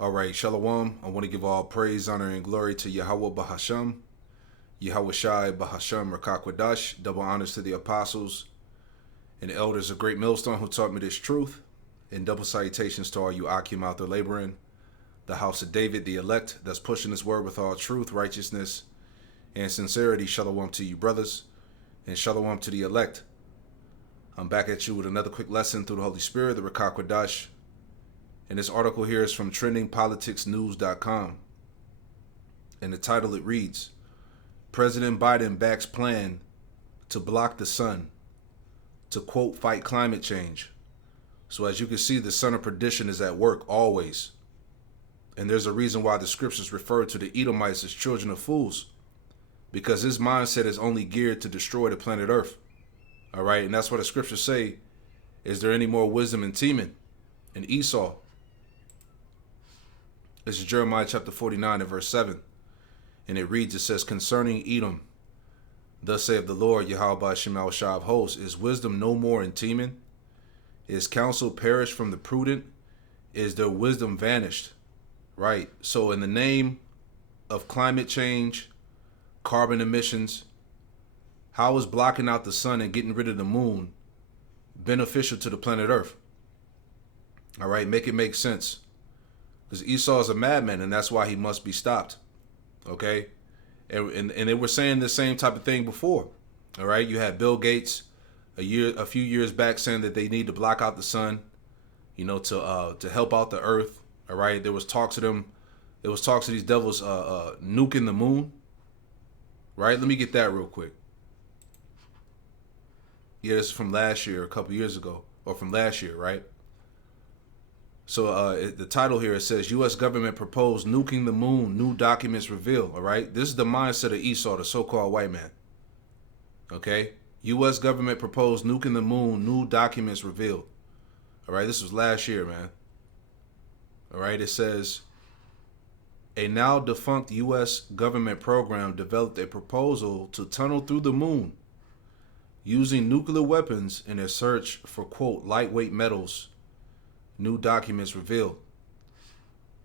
All right, Shalom. I want to give all praise, honor, and glory to Yahweh Bahasham, Yahweh Shai Bahasham Rakakwadash. Double honors to the apostles and elders of Great Millstone who taught me this truth. And double salutations to all you Akim out there laboring, the house of David, the elect that's pushing this word with all truth, righteousness, and sincerity. Shalom to you, brothers, and shalom to the elect. I'm back at you with another quick lesson through the Holy Spirit, the Rakakwadash. And this article here is from trendingpoliticsnews.com. And the title, it reads, President Biden backs plan to block the sun to, quote, fight climate change. So as you can see, the son of perdition is at work always. And there's a reason why the scriptures refer to the Edomites as children of fools, because his mindset is only geared to destroy the planet Earth. All right, and that's what the scriptures say. Is there any more wisdom in Teman and Esau? This is Jeremiah chapter 49 and verse 7. And it reads, it says, concerning Edom, thus saith the Lord, Yahweh Shemel Shah of hosts, is wisdom no more in Teman? Is counsel perished from the prudent? Is their wisdom vanished? Right. So in the name of climate change, carbon emissions, how is blocking out the sun and getting rid of the moon beneficial to the planet Earth? All right, make it make sense. Because Esau is a madman, and that's why he must be stopped. Okay? And they were saying the same type of thing before. All right? You had Bill Gates a few years back saying that they need to block out the sun, you know, to help out the earth. All right? There was talks of them. There was talks of these devils nuking the moon. Right? Let me get that real quick. Yeah, this is from last year, a couple years ago, or from last year, right? So the title here, it says, U.S. government proposed nuking the moon, new documents reveal, all right? This is the mindset of Esau, the so-called white man, okay? U.S. government proposed nuking the moon, new documents revealed, all right? This was last year, man, all right? It says, a now defunct U.S. government program developed a proposal to tunnel through the moon using nuclear weapons in a search for, quote, lightweight metals. New documents revealed.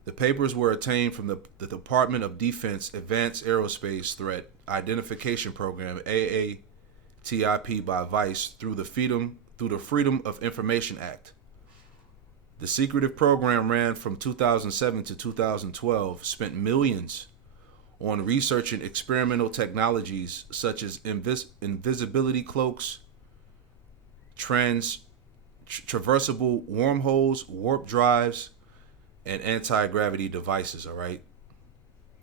The papers were obtained from the Department of Defense Advanced Aerospace Threat Identification Program, AATIP, by Vice through the Freedom of Information Act. The secretive program ran from 2007 to 2012, spent millions on researching experimental technologies such as invisibility cloaks, traversable wormholes, warp drives, and anti-gravity devices. All right.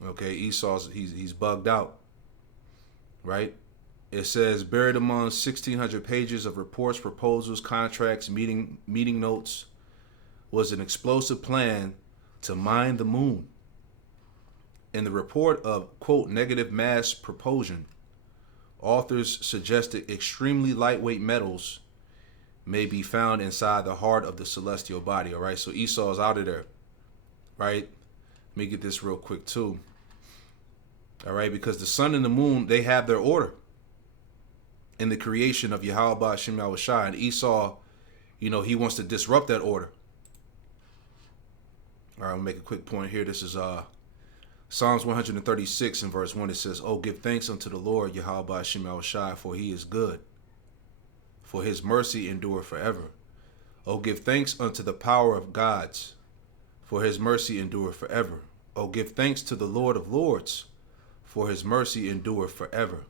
Okay, Esau's he's bugged out. Right. It says buried among 1,600 pages of reports, proposals, contracts, meeting notes was an explosive plan to mine the moon. In the report of, quote, negative mass propulsion, authors suggested extremely lightweight metals may be found inside the heart of the celestial body. All right, so Esau's out of there. Right? Let me get this real quick too. All right, because the sun and the moon, they have their order in the creation of Yahweh Shemel Shah, and Esau, you know, he wants to disrupt that order. All right, I'll make a quick point here. This is Psalms 136 and verse 1. It says, oh, give thanks unto the Lord Yahweh Shemel Shah, for he is good, for his mercy endureth forever. Oh, give thanks unto the power of gods, for his mercy endureth forever. Oh, give thanks to the Lord of lords, for his mercy endureth forever.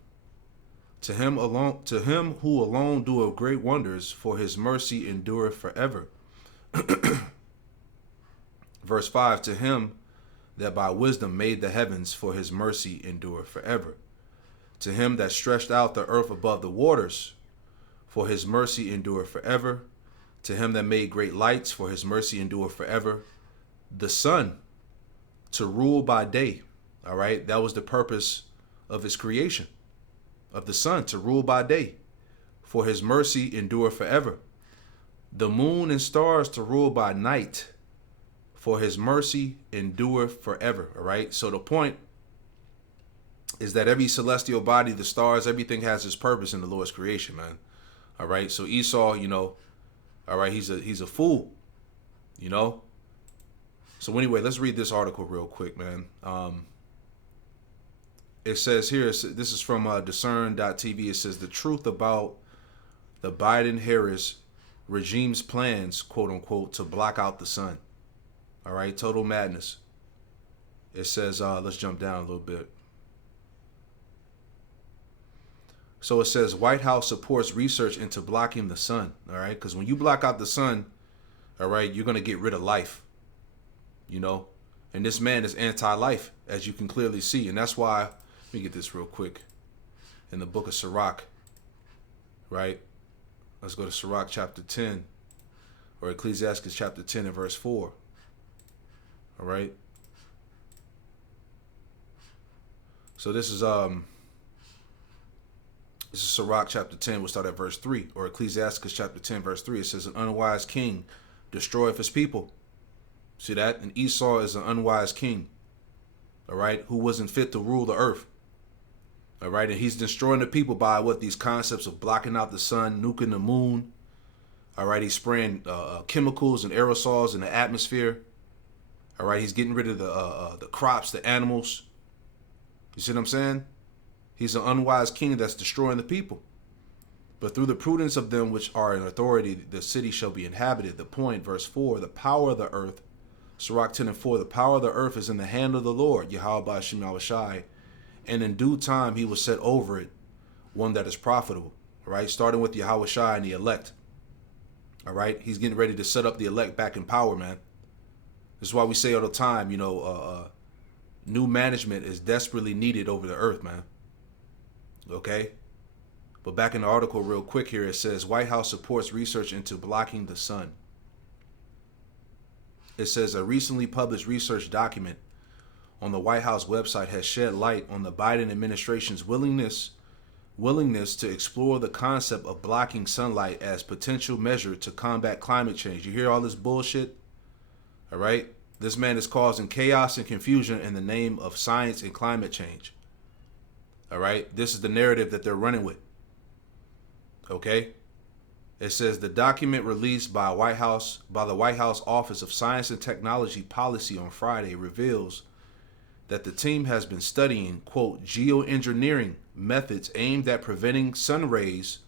To him who alone doeth great wonders, for his mercy endureth forever. Verse 5, to him that by wisdom made the heavens, for his mercy endureth forever. To him that stretched out the earth above the waters, for his mercy endureth forever. To him that made great lights, for his mercy endureth forever. The sun to rule by day. All right, that was the purpose of his creation, of the sun to rule by day, for his mercy endureth forever. The moon and stars to rule by night, for his mercy endureth forever. All right, so the point is that every celestial body, the stars, everything has its purpose in the Lord's creation, man. All right, so Esau, you know, all right, he's a fool, you know. So anyway, let's read this article real quick, man. It says here, this is from discern.tv. It says the truth about the Biden-Harris regime's plans, quote unquote, to block out the sun. All right, total madness. It says, let's jump down a little bit. So it says White House supports research into blocking the sun. All right, because when you block out the sun, all right, you're going to get rid of life, you know, and this man is anti-life, as you can clearly see. And that's why, let me get this real quick, in the book of Sirach, right? Let's go to Sirach chapter 10, or Ecclesiastes chapter 10 and verse 4. All right. So this is Sirach chapter 10. We'll start at verse 3, or Ecclesiastes chapter 10 verse 3. It says, an unwise king destroyeth his people. See that? And Esau is an unwise king, all right, who wasn't fit to rule the earth. All right, and he's destroying the people by what these concepts of blocking out the sun, nuking the moon. All right, he's spraying chemicals and aerosols in the atmosphere. All right, he's getting rid of the crops, the animals. You see what I'm saying? He's an unwise king that's destroying the people. But through the prudence of them which are in authority, the city shall be inhabited. The point, verse 4, the power of the earth, Sirach 10 and 4, the power of the earth is in the hand of the Lord, Yahweh Ba'ashem Yahushai, and in due time he will set over it one that is profitable. All right, starting with Yahushai and the elect. All right, he's getting ready to set up the elect back in power, man. This is why we say all the time, you know, new management is desperately needed over the earth, man. Okay? But back in the article real quick here, it says White House supports research into blocking the sun. It says a recently published research document on the White House website has shed light on the Biden administration's willingness to explore the concept of blocking sunlight as potential measure to combat climate change. You hear all this bullshit? All right? This man is causing chaos and confusion in the name of science and climate change. All right? This is the narrative that they're running with. Okay? It says the document released by the White House Office of Science and Technology Policy on Friday reveals that the team has been studying, quote, geoengineering methods aimed at preventing sun rays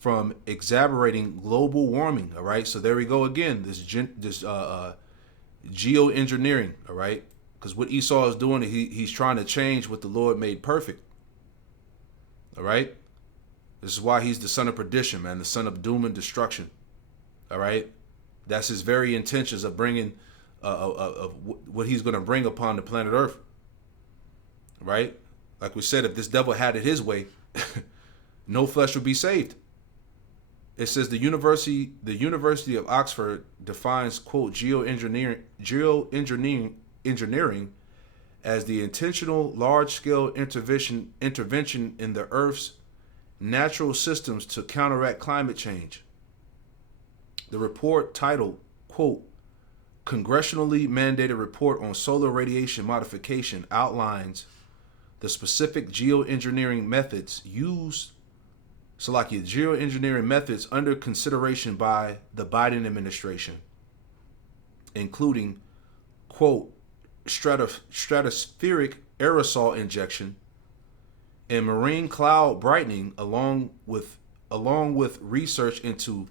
from exacerbating global warming. All right, so there we go again. This geoengineering. All right, because what Esau is doing, he's trying to change what the Lord made perfect. All right, this is why he's the son of perdition, man, the son of doom and destruction. All right, that's his very intentions of bringing. Of what he's going to bring upon the planet Earth, right? Like we said, if this devil had it his way, no flesh would be saved. It says the University of Oxford defines, quote, geoengineering as the intentional large-scale intervention in the Earth's natural systems to counteract climate change. The report titled, quote, Congressionally mandated report on solar radiation modification outlines the specific geoengineering methods under consideration by the Biden administration, including, quote, stratospheric aerosol injection and marine cloud brightening, along with research into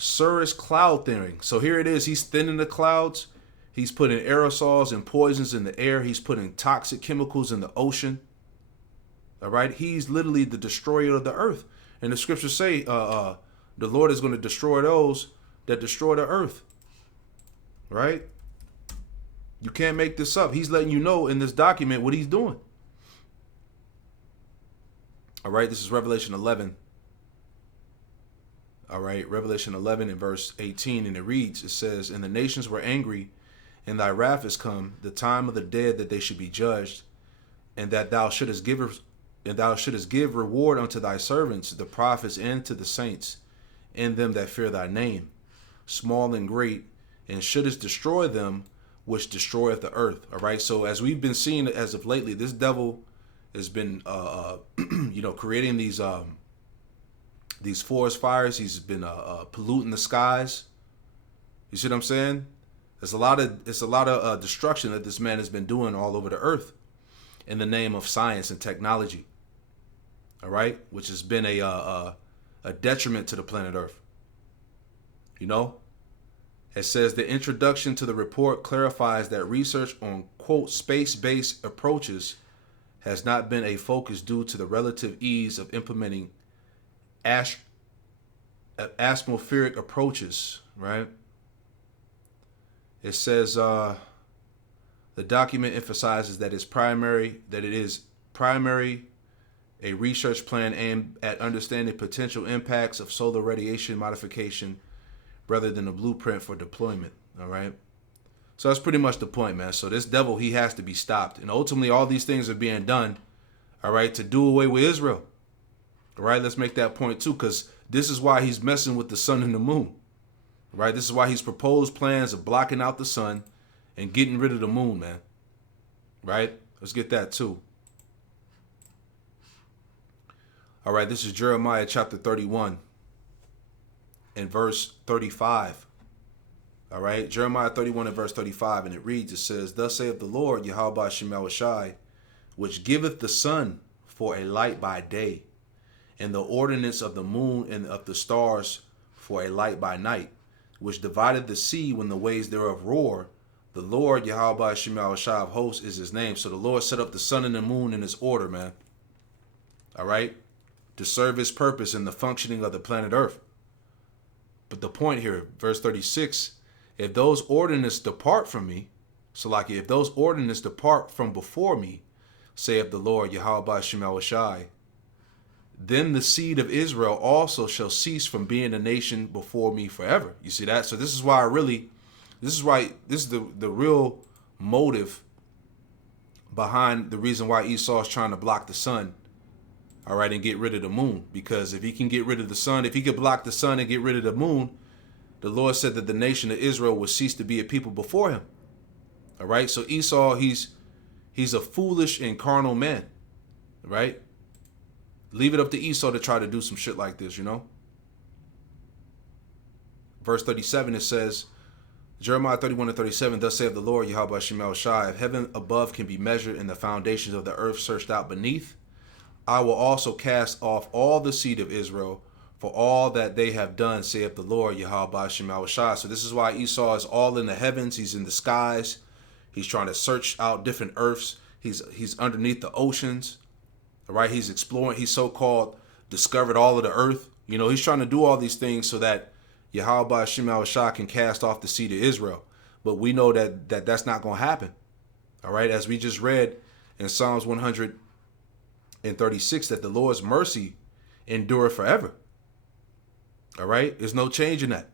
cirrus cloud thinning. So here it is. He's thinning the clouds. He's putting aerosols and poisons in the air. He's putting toxic chemicals in the ocean. All right. He's literally the destroyer of the earth. And the scriptures say the Lord is going to destroy those that destroy the earth. Right? You can't make this up. He's letting you know in this document what he's doing. All right. This is Revelation 11. All right, Revelation 11 and verse 18, and it reads, it says, and the nations were angry, and thy wrath is come, the time of the dead that they should be judged, and that thou shouldest give reward unto thy servants, the prophets, and to the saints, and them that fear thy name, small and great, and shouldest destroy them which destroyeth the earth. All right, so as we've been seeing as of lately, this devil has been, creating these forest fires. He's been polluting the skies. You see what I'm saying? It's a lot of destruction that this man has been doing all over the earth in the name of science and technology. All right, which has been a detriment to the planet Earth. You know, it says the introduction to the report clarifies that research on quote space-based approaches has not been a focus due to the relative ease of implementing atmospheric approaches. Right. It says the document emphasizes that it is primary a research plan aimed at understanding potential impacts of solar radiation modification rather than a blueprint for deployment. All right. So that's pretty much the point, man. So this devil, he has to be stopped. And ultimately, all these things are being done, all right, to do away with Israel. All right. Let's make that point, too, because this is why he's messing with the sun and the moon. Right. This is why he's proposed plans of blocking out the sun and getting rid of the moon, man. Right. Let's get that, too. All right, this is Jeremiah chapter 31 and verse 35. All right, Jeremiah 31 and verse 35, and it reads, it says, Thus saith the Lord, Yahweh Shemel Shai, which giveth the sun for a light by day, and the ordinance of the moon and of the stars for a light by night, which divided the sea when the waves thereof roar. The Lord, Yahweh Shemel Shai of hosts is his name. So the Lord set up the sun and the moon in his order, man. All right, to serve his purpose in the functioning of the planet Earth. But the point here, verse 36, if those ordinances depart from me, so like if those ordinances depart from before me, saith the Lord, Yahweh Shemel Shai, then the seed of Israel also shall cease from being a nation before me forever. You see that? So this is why this is the real motive behind the reason why Esau is trying to block the sun. All right, and get rid of the moon. Because if he can get rid of the sun, if he could block the sun and get rid of the moon, the Lord said that the nation of Israel would cease to be a people before him. All right, so Esau, he's a foolish and carnal man. Right? Leave it up to Esau to try to do some shit like this, you know? Verse 37, it says, Jeremiah 31 and 37, Thus saith the Lord, Yahweh Shemel Shai, if heaven above can be measured and the foundations of the earth searched out beneath, I will also cast off all the seed of Israel for all that they have done, saith the Lord, Yahweh Shemel Shai. So this is why Esau is all in the heavens. He's in the skies. He's trying to search out different earths. He's underneath the oceans. All right. He's exploring. He's so-called discovered all of the earth. You know, he's trying to do all these things so that Yahweh Shemel Shai can cast off the seed of Israel. But we know that that's not going to happen. All right. As we just read in Psalms 136, that the Lord's mercy endureth forever. All right. There's no change in that.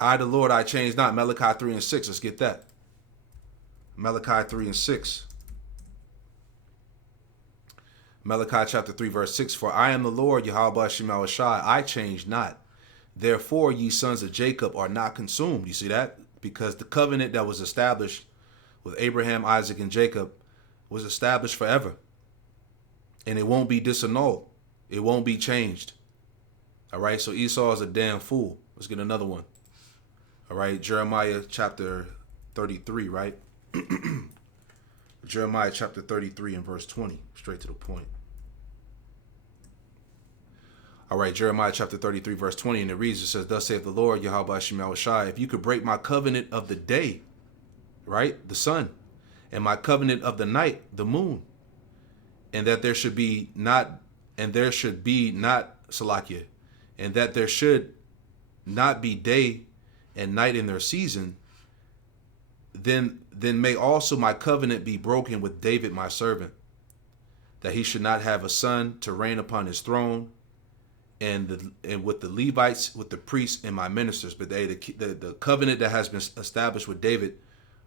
I, the Lord, I change not. Malachi 3 and 6. Let's get that. Malachi 3 and 6. Malachi chapter 3 verse 6. For I am the Lord, Yahweh Shemel Shai. I change not. Therefore, ye sons of Jacob are not consumed. You see that? Because the covenant that was established with Abraham, Isaac, and Jacob was established forever. And it won't be disannulled. It won't be changed. All right. So Esau is a damn fool. Let's get another one. All right. Jeremiah chapter 33, right? Jeremiah chapter 33 and verse 20. Straight to the point. All right. Jeremiah chapter 33 verse 20. And it reads, it says, Thus saith the Lord, Yahweh Shemel Shai, if you could break my covenant of the day, right? The sun. And my covenant of the night, the moon. And that there should be not Salakia, and that there should not be day and night in their season, then may also my covenant be broken with David my servant, that he should not have a son to reign upon his throne, and with the Levites, with the priests and my ministers. But the covenant that has been established with David,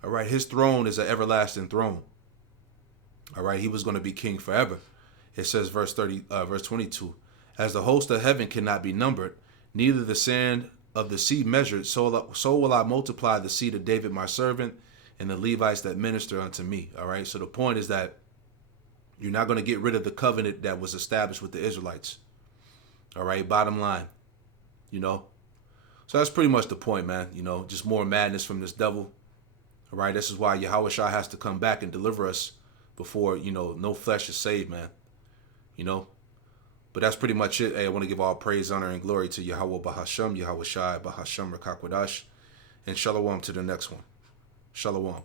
all right, his throne is an everlasting throne. All right, he was going to be king forever. It says verse 22, as the host of heaven cannot be numbered, neither the sand of the sea measured, so will I multiply the seed of David my servant and the Levites that minister unto me. All right, so the point is that you're not going to get rid of the covenant that was established with the Israelites. All right, bottom line, you know. So that's pretty much the point, man. You know, just more madness from this devil. All right, this is why Yahweh Shai has to come back and deliver us before, you know, no flesh is saved, man. You know, but that's pretty much it. Hey, I want to give all praise, honor, and glory to Yahweh Bahasham, Yahweh Shai, Bahasham Rakakwadash, and Shalom to the next one. Shalom.